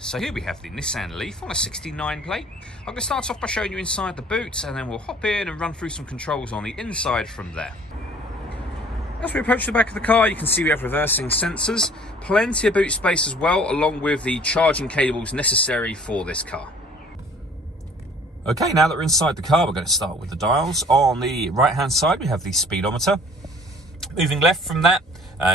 So here we have the Nissan Leaf on a 69 plate. I'm going to start off by showing you inside the boot, and then we'll hop in and run through some controls on the inside from there. As we approach the back of the car, you can see we have reversing sensors, plenty of boot space as well, along with the charging cables necessary for this car. Okay, now that we're inside the car, we're going to start with the dials. On the right hand side, we have the speedometer. Moving left from that,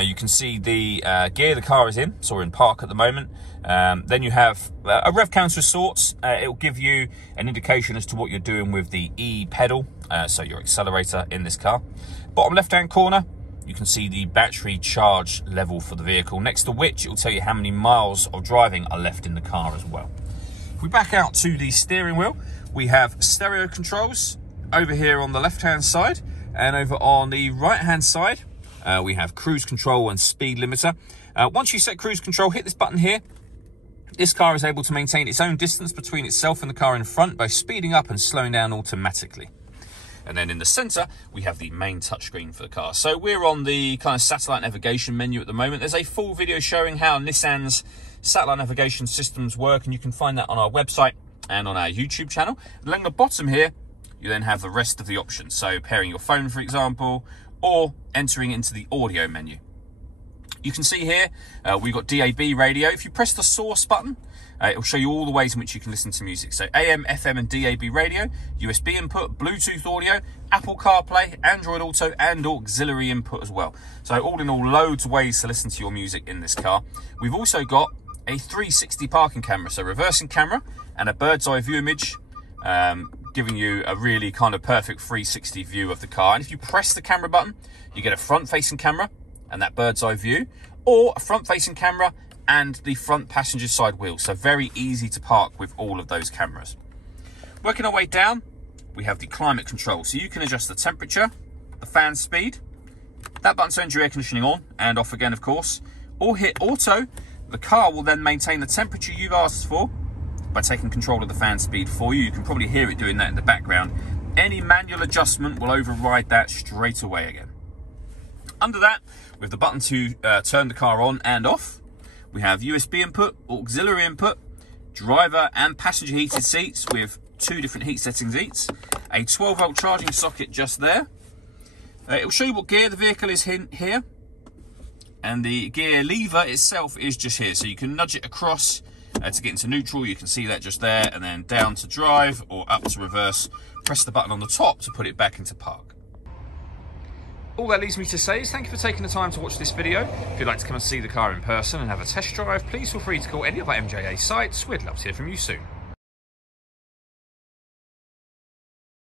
you can see the gear the car is in, so we're in park at the moment. Then you have a Rev Counter of sorts. It will give you an indication as to what you're doing with the E pedal, so your accelerator in this car. Bottom left hand corner, you can see the battery charge level for the vehicle, next to which it will tell you how many miles of driving are left in the car as well. If we back out to the steering wheel, we have stereo controls over here on the left hand side, and over on the right hand side we have cruise control and speed limiter. Once you set cruise control, hit this button here. This car is able to maintain its own distance between itself and the car in front by speeding up and slowing down automatically. And then in the center, we have the main touchscreen for the car. So we're on the kind of satellite navigation menu at the moment. There's a full video showing how Nissan's satellite navigation systems work, and you can find that on our website and on our YouTube channel. Along the bottom here, you then have the rest of the options. So pairing your phone, for example, or entering into the audio menu. You can see here, we've got DAB radio. If you press the source button, it will show you all the ways in which you can listen to music. So AM, FM and DAB radio, USB input, Bluetooth audio, Apple CarPlay, Android Auto and auxiliary input as well. So all in all, loads of ways to listen to your music in this car. We've also got a 360 parking camera, so reversing camera and a bird's eye view image, giving you a really kind of perfect 360 view of the car. And if you press the camera button, you get a front facing camera and that bird's eye view, or a front facing camera and the front passenger side wheel. So very easy to park with all of those cameras. Working our way down, we have the climate control. So you can adjust the temperature, the fan speed. That button turns your air conditioning on and off again, of course. Or hit auto. The car will then maintain the temperature you've asked for by taking control of the fan speed for you. You can probably hear it doing that in the background. Any manual adjustment will override that straight away again. Under that, with the button to turn the car on and off, we have USB input, auxiliary input, driver and passenger heated seats with 2 different heat settings each, a 12-volt charging socket just there. It will show you what gear the vehicle is in here, and the gear lever itself is just here. So you can nudge it across to get into neutral, you can see that just there, and then down to drive or up to reverse. Press the button on the top to put it back into park. All that leaves me to say is thank you for taking the time to watch this video. If you'd like to come and see the car in person and have a test drive, please feel free to call any of our MJA sites. We'd love to hear from you soon.